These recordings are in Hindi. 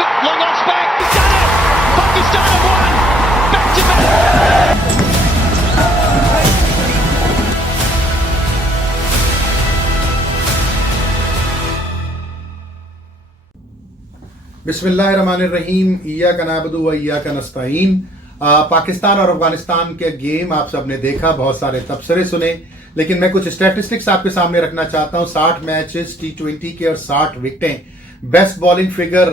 long off back. He's done it. Pakistan have won. Back to back. बिस्मिल्लाहिर्रहमानिर्रहीम, इय्याका नअबुदु व इय्याका नस्तईन। पाकिस्तान और अफगानिस्तान के गेम आप सबने देखा, बहुत सारे तबसरे सुने, लेकिन मैं कुछ स्टैटिस्टिक्स आपके सामने रखना चाहता हूं। 60 मैचेस T20 के और 60 विकेटें, बेस्ट बॉलिंग फिगर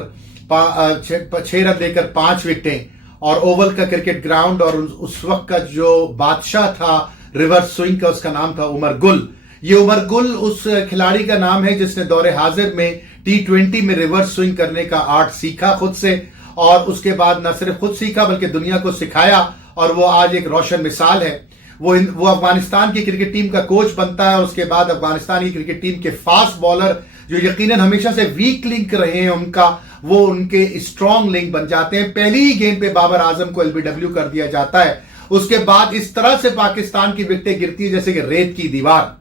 6 रन देकर 5 विकेटें, और ओवल का क्रिकेट ग्राउंड और उस वक्त का जो बादशाह था रिवर्स स्विंग का, उसका नाम था उमर गुल। ये उमर गुल उस खिलाड़ी का नाम है जिसने दौरे हाजिर में T20 में रिवर्स स्विंग करने का आर्ट सीखा खुद से, और उसके बाद न सिर्फ खुद सीखा बल्कि दुनिया को सिखाया, और वो आज एक रोशन मिसाल है। वो अफगानिस्तान की क्रिकेट टीम का कोच बनता है, और उसके बाद अफगानिस्तान की क्रिकेट टीम के फास्ट बॉलर जो यकीनन हमेशा से वीक लिंक रहे हैं उनका, वो उनके स्ट्रॉन्ग लिंक बन जाते हैं। पहली ही गेंद पे बाबर आजम को LBW कर दिया जाता है। उसके बाद इस तरह से पाकिस्तान की विकेटें गिरती है जैसे कि रेत की दीवार।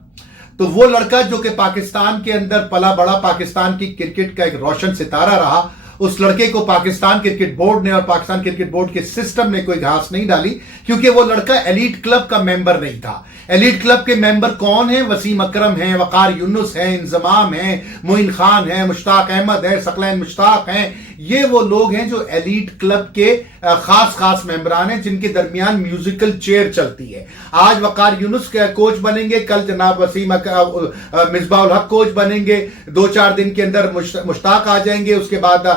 तो वो लड़का जो कि पाकिस्तान के अंदर पला बड़ा, पाकिस्तान की क्रिकेट का एक रोशन सितारा रहा, उस लड़के को पाकिस्तान क्रिकेट बोर्ड ने और पाकिस्तान क्रिकेट बोर्ड के सिस्टम ने कोई घास नहीं डाली, क्योंकि वो लड़का एलीट क्लब का मेंबर नहीं था। एलीट क्लब के मेंबर कौन है? वसीम अकरम है, वकार यूनुस है, इंजमाम है, मोइन खान है, मुश्ताक अहमद है, सकलैन मुश्ताक हैं। ये वो लोग हैं जो एलीट क्लब के खास मेंबरान हैं, जिनके दरमियान म्यूजिकल चेयर चलती है। आज वकार यूनुस के कोच बनेंगे, कल जनाब वसीम मिसबाह उल हक कोच बनेंगे, 2-4 दिन के अंदर मुश्ताक आ जाएंगे, उसके बाद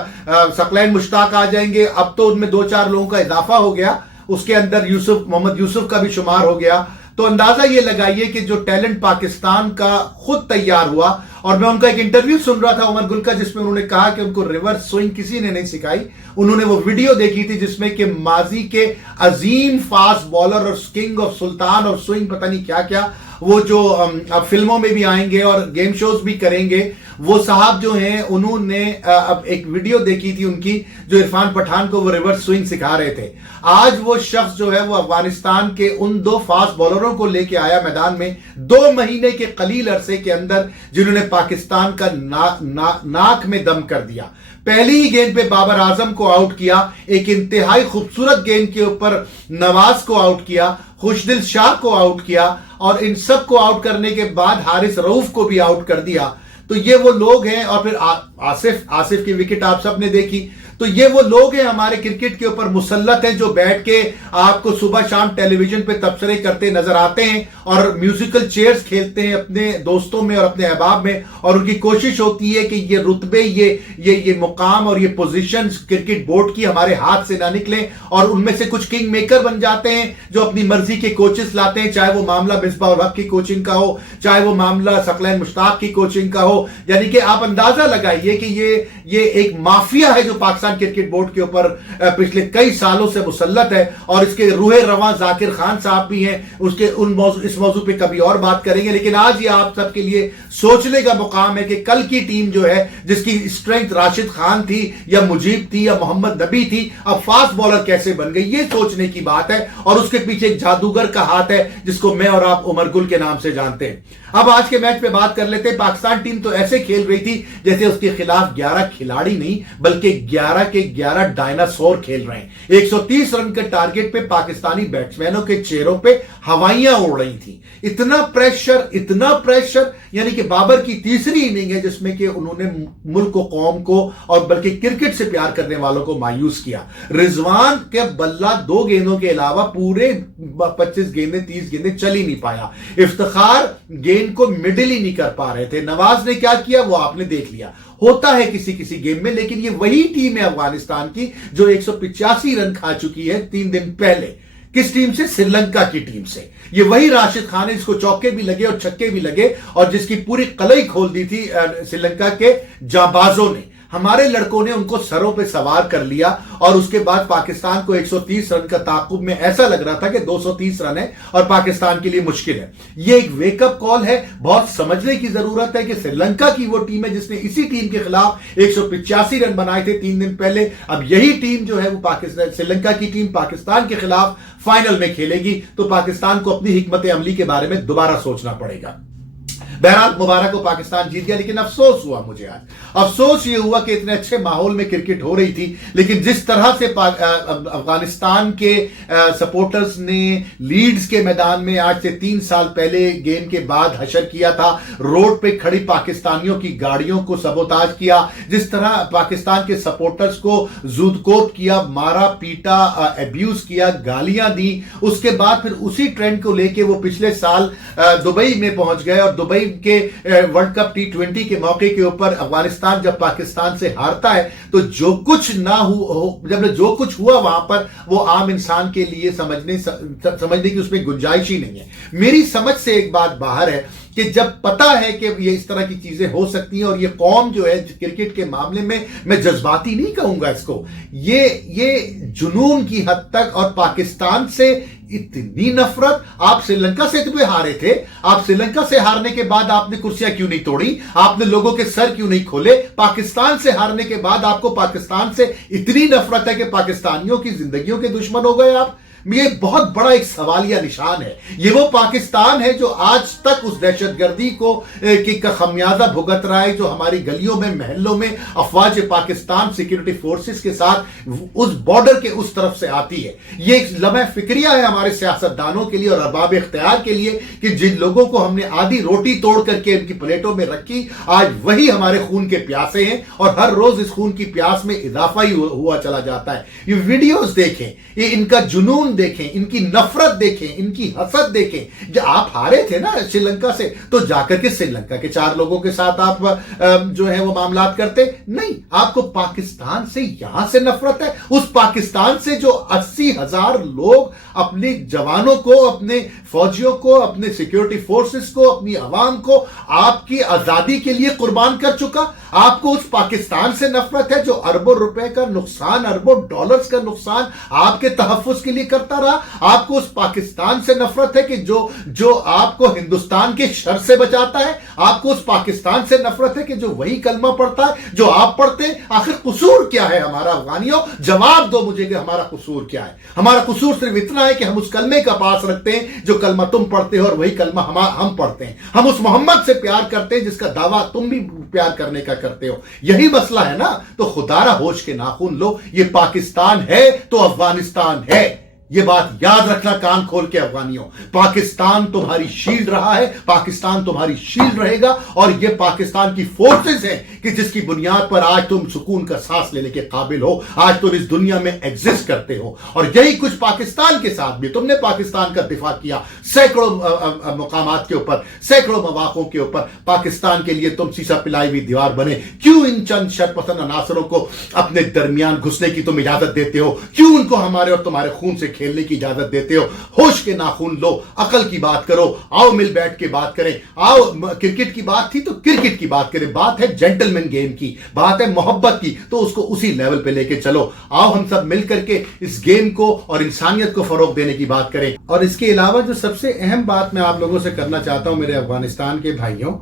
सकलैन मुश्ताक आ जाएंगे। अब तो उनमें 2-4 लोगों का इजाफा हो गया, उसके अंदर मोहम्मद यूसुफ का भी शुमार हो गया। तो अंदाजा ये लगाइए कि जो टैलेंट पाकिस्तान का खुद तैयार हुआ। और मैं उनका एक इंटरव्यू सुन रहा था उमर गुल का, जिसमें उन्होंने कहा कि उनको रिवर्स स्विंग किसी ने नहीं सिखाई। उन्होंने वो वीडियो देखी थी जिसमें कि माजी के अजीम फास्ट बॉलर और किंग ऑफ सुल्तान और स्विंग पता नहीं क्या क्या, वो जो अब फिल्मों में भी आएंगे और गेम शोज भी करेंगे, वो साहब जो हैं उन्होंने अब एक वीडियो देखी थी उनकी, जो इरफान पठान को वो रिवर्स स्विंग सिखा रहे थे। आज वो शख्स जो है वो अफगानिस्तान के उन 2 फास्ट बॉलरों को लेके आया मैदान में 2 महीने के कलील अरसे के अंदर, जिन्होंने पाकिस्तान का नाक में दम कर दिया। पहली ही गेंद पे बाबर आजम को आउट किया, एक इंतहाई खूबसूरत गेंद के ऊपर नवाज को आउट किया, खुशदिल शाह को आउट किया, और इन सब को आउट करने के बाद हारिस रऊफ को भी आउट कर दिया। तो ये वो लोग हैं। और फिर आसिफ की विकेट आप सब ने देखी। तो ये वो लोग हैं हमारे क्रिकेट के ऊपर मुसल्लत हैं, जो बैठ के आपको सुबह शाम टेलीविजन पे तबसरे करते नजर आते हैं और म्यूजिकल चेयर्स खेलते हैं अपने दोस्तों में और अपने अहबाब में, और उनकी कोशिश होती है कि ये रुतबे, ये मुकाम और ये पोजीशंस क्रिकेट बोर्ड की हमारे हाथ से ना निकले, और उनमें से कुछ किंग मेकर बन जाते हैं जो अपनी मर्जी के कोचेस लाते हैं, चाहे वो मामला मिसबाह उल हक की कोचिंग का हो, चाहे वो मामला सकलैन मुश्ताक की कोचिंग का हो। यानी कि आप अंदाजा लगाइए कि ये एक माफिया है जो पाकिस्तान क्रिकेट बोर्ड के ऊपर पिछले कई सालों से मुसल्लत है, और इसके रूहे रवां जाकिर खान साहब भी हैं। उसके इस मौजू पे कभी और बात करेंगे, लेकिन आज ये आप सबके लिए सोचने का मुकाम है कि कल की टीम जो है, जिसकी स्ट्रेंथ राशिद खान थी या मुजीब थी या मोहम्मद नबी थी, अब फास्ट बॉलर कैसे बन गई, ये सोचने की बात है। और उसके पीछे एक जादूगर का हाथ है जिसको मैं और आप उमर गुल के नाम से जानते हैं। अब आज के मैच पे बात कर लेते हैं। पाकिस्तान टीम तो ऐसे खेल रही थी जैसे उसके खिलाफ 11 खिलाड़ी नहीं बल्कि 11 के 11 डायनासोर खेल रहे हैं। 130 रन के टारगेट पे पाकिस्तानी बैट्समैनों के चेहरों पे हवाइयां उड़ रही थी। इतना प्रेशर, यानी कि बाबर की तीसरी इनिंग है जिसमें कि उन्होंने मुल्क को, कौम को और बल्कि क्रिकेट से प्यार करने वालों को मायूस किया। रिजवान के बल्ला 2 गेंदों के अलावा पूरे 25 गेंदें 30 गेंदें चल ही नहीं पाया। इफ्तिखार गेंद को मिडिल ही नहीं कर पा रहे थे। नवाज ने क्या किया वो आपने देख लिया, होता है किसी गेम में। लेकिन ये वही टीम है अफगानिस्तान की जो 185 रन खा चुकी है 3 दिन पहले। किस टीम से? श्रीलंका की टीम से। ये वही राशिद खान है जिसको चौके भी लगे और छक्के भी लगे और जिसकी पूरी कलई खोल दी थी श्रीलंका के जाबाजों ने। हमारे लड़कों ने उनको सरों पे सवार कर लिया और उसके बाद पाकिस्तान को 130 रन का ताकुब में ऐसा लग रहा था कि 230 रन है और पाकिस्तान के लिए मुश्किल है। यह एक वेकअप कॉल है। बहुत समझने की जरूरत है कि श्रीलंका की वो टीम है जिसने इसी टीम के खिलाफ 185 रन बनाए थे 3 दिन पहले। अब यही टीम जो है वो पाकिस्तान, श्रीलंका की टीम पाकिस्तान के खिलाफ फाइनल में खेलेगी तो पाकिस्तान को अपनी हिकमत अमली के बारे में दोबारा सोचना पड़ेगा। बहरहाल मुबारक को पाकिस्तान जीत गया, लेकिन अफसोस हुआ मुझे आज। अफसोस ये हुआ कि इतने अच्छे माहौल में क्रिकेट हो रही थी, लेकिन जिस तरह से अफगानिस्तान के सपोर्टर्स ने लीड्स के मैदान में आज से 3 साल पहले गेम के बाद हशर किया था, रोड पे खड़ी पाकिस्तानियों की गाड़ियों को सबोताज किया, जिस तरह पाकिस्तान के सपोर्टर्स को जूदकोप किया, मारा पीटा, अब्यूज किया, गालियां दी, उसके बाद फिर उसी ट्रेंड को लेके वो पिछले साल दुबई में पहुंच गए और दुबई के वर्ल्ड कप T20 के मौके के ऊपर अफगानिस्तान जब पाकिस्तान से हारता है तो जो कुछ ना जब जो कुछ हुआ वहां पर वो आम इंसान के लिए समझने की उसमें गुंजाइश ही नहीं है। मेरी समझ से एक बात बाहर है कि जब पता है कि ये इस तरह की चीजें हो सकती हैं, और ये कौम जो है क्रिकेट के मामले में, मैं जज्बाती नहीं कहूंगा इसको, ये जुनून की हद तक, और पाकिस्तान से इतनी नफरत। आप श्रीलंका से तो हारे थे, आप श्रीलंका से हारने के बाद आपने कुर्सियां क्यों नहीं तोड़ी, आपने लोगों के सर क्यों नहीं खोले? पाकिस्तान से हारने के बाद आपको पाकिस्तान से इतनी नफरत है कि पाकिस्तानियों की जिंदगियों के दुश्मन हो गए आप। ये बहुत बड़ा एक सवालिया निशान है। ये वो पाकिस्तान है जो आज तक उस दहशतगर्दी को का खमियाजा भुगत रहा है, जो हमारी गलियों में, महल्लों में अफवाज पाकिस्तान सिक्योरिटी फोर्सेस के साथ उस बॉर्डर के उस तरफ से आती है। ये एक लम्हा फिक्रिया है हमारे सियासतदानों के लिए और अरबाब इख्तियार के लिए कि जिन लोगों को हमने आधी रोटी तोड़ करके इनकी प्लेटों में रखी, आज वही हमारे खून के प्यासे हैं, और हर रोज इस खून की प्यास में इजाफा ही हुआ चला जाता है। ये वीडियोस देखें, ये इनका जुनून देखें, इनकी नफरत देखें, इनकी हसद देखें। जब आप हारे थे ना श्रीलंका से, तो जाकर के श्रीलंका के 4 लोगों के साथ आप जो है वो मामलात करते नहीं। आपको पाकिस्तान से यहां से नफरत है, उस पाकिस्तान से जो 80,000 लोग अपने जवानों को, अपने फौजियों को, अपने सिक्योरिटी फोर्सेस को, अपनी आवाम को आपकी आजादी के लिए कुर्बान कर चुका। आपको उस पाकिस्तान से नफरत है जो अरबों रुपए का नुकसान, अरबों डॉलर्स का नुकसान आपके तहफ्फुज के लिए करता रहा। आपको उस पाकिस्तान से नफरत है कि जो आपको हिंदुस्तान के शर से बचाता है। आपको उस पाकिस्तान से नफरत है कि जो वही कलमा पढ़ता है जो आप पढ़ते हैं। आखिर कसूर क्या है हमारा? अफगानियों, जवाब दो मुझे कि हमारा कसूर क्या है। हमारा कसूर सिर्फ इतना है कि हम उस कलमे का पास रखते हैं जो कलमा तुम पढ़ते हो, और वही कलमा हम पढ़ते हैं। हम उस मोहम्मद से प्यार करते हैं जिसका दावा तुम भी प्यार करने का करते हो। यही मसला है ना। तो खुदारा होश के नाखून लो। ये पाकिस्तान है तो अफगानिस्तान है। ये बात याद रखना कान खोल के अफगानियों। पाकिस्तान तुम्हारी शील्ड रहा है, पाकिस्तान तुम्हारी शील्ड रहेगा, और ये पाकिस्तान की फोर्सेस हैं कि जिसकी बुनियाद पर आज तुम सुकून का सांस लेने के काबिल हो, आज तुम इस दुनिया में एग्जिस्ट करते हो। और यही कुछ पाकिस्तान के साथ भी, तुमने पाकिस्तान का दिफा किया सैकड़ों मुकामात के ऊपर, सैकड़ों मवाकों के ऊपर। पाकिस्तान के लिए तुम सीसा पिलाई हुई दीवार बने। क्यों इन चंद शरपसंद अनासरों को अपने दरमियान घुसने की तुम इजाजत देते हो? क्यों उनको हमारे और तुम्हारे खून से खेलने की इजाजत देते हो? होश के नाखून लो, अकल की बात करो। आओ मिल बैठ के बात करें। आओ, क्रिकेट की बात थी तो क्रिकेट की बात करें। बात है जेंटलमैन गेम की, बात है मोहब्बत की, तो उसको उसी लेवल पे लेके चलो। आओ हम सब मिल करके इस गेम को और इंसानियत को फरोग देने की बात करें। और इसके अलावा जो सबसे अहम बात मैं आप लोगों से करना चाहता हूं मेरे अफगानिस्तान के भाइयों,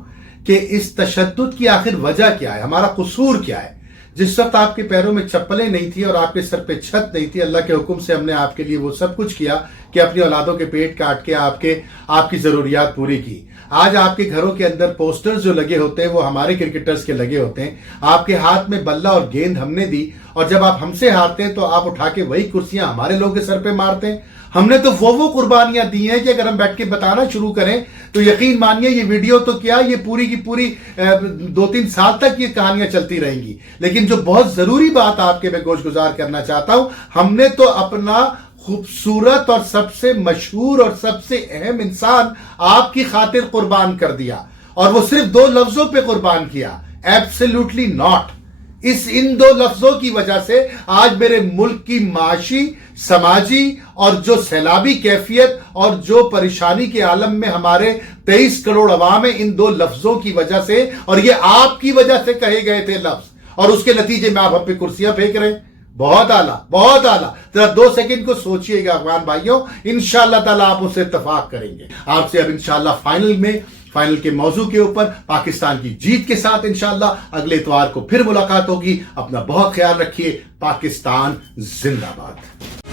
कि इस तशद्दुद की आखिर वजह क्या है, हमारा कसूर क्या है? जिस वक्त आपके पैरों में चप्पलें नहीं थी और आपके सर पे छत नहीं थी, अल्लाह के हुक्म से हमने आपके लिए वो सब कुछ किया कि अपनी औलादों के पेट काट के आपकी जरूरियात पूरी की। आज आपके घरों के अंदर पोस्टर्स जो लगे होते हैं वो हमारे क्रिकेटर्स के लगे होते हैं। आपके हाथ में बल्ला और गेंद हमने दी, और जब आप हमसे हारते हैं तो आप उठा के वही कुर्सियां हमारे लोगों के सर पे मारते हैं। हमने तो वो कुर्बानियां दी हैं कि अगर हम बैठ के बताना शुरू करें तो यकीन मानिए ये वीडियो तो क्या, ये पूरी की पूरी 2-3 साल तक ये कहानियां चलती रहेंगी। लेकिन जो बहुत जरूरी बात आपके मैं गोशगुजार करना चाहता हूं, हमने तो अपना खूबसूरत और सबसे मशहूर और सबसे अहम इंसान आपकी खातिर कुर्बान कर दिया, और वो सिर्फ 2 लफ्जों पे कुर्बान किया, एब्सोल्युटली नॉट। इन 2 लफ्जों की वजह से आज मेरे मुल्क की माशी, समाजी और जो सैलाबी कैफियत और जो परेशानी के आलम में हमारे 23 करोड़ अवाम है, इन 2 लफ्जों की वजह से, और ये आपकी वजह से कहे गए थे लफ्ज, और उसके नतीजे में आप हम पे कुर्सियां फेंक रहे हैं। बहुत आला, बहुत आला। जरा 2 सेकंड को सोचिएगा अफगान भाइयों, इंशाअल्लाह ताला आप उससे इत्तफाक करेंगे। आपसे अब इंशाअल्लाह फाइनल के मौजू के ऊपर पाकिस्तान की जीत के साथ इंशाअल्लाह अगले इतवार को फिर मुलाकात होगी। अपना बहुत ख्याल रखिए। पाकिस्तान जिंदाबाद।